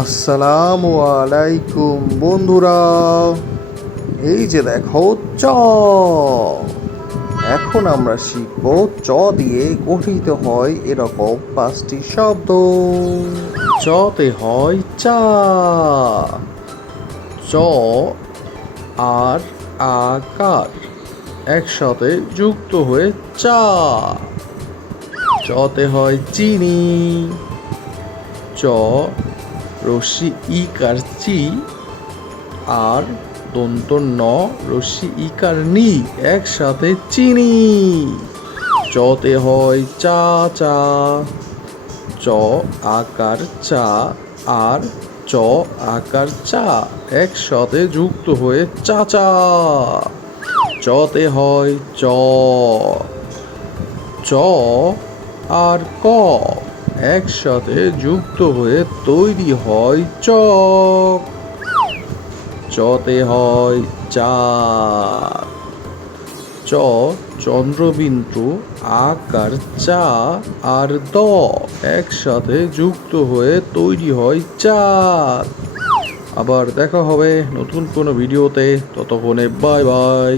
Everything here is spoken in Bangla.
আসসালামু আলাইকুম বন্ধুরা, এই যে দেখো চ। এখন আমরা শিখব চ দিয়ে গঠিত হয় এরকম পাঁচটি শব্দ। চতে হয় চা, চ আর আকার একসাথে যুক্ত হয়ে চা। চতে হয় চিনি, চ রস্যি ইকার চি আর দন্ত ন রস্যি ইকার নি একসাথে চিনি। চতে হয় চা চা, চ আকার চা আর চ আকার চা একসাথে যুক্ত হয়ে চাচা। চতে হয় চ, চ আর ক একসাথে যুক্ত হয়ে তৈরি হয় চক। চতে হয় চাঁদ, চ চন্দ্রবিন্দু আকার চা আর দ একসাথে যুক্ত হয়ে তৈরি হয় চাঁদ। আবার দেখা হবে নতুন কোনো ভিডিওতে, ততক্ষণে বাই বাই।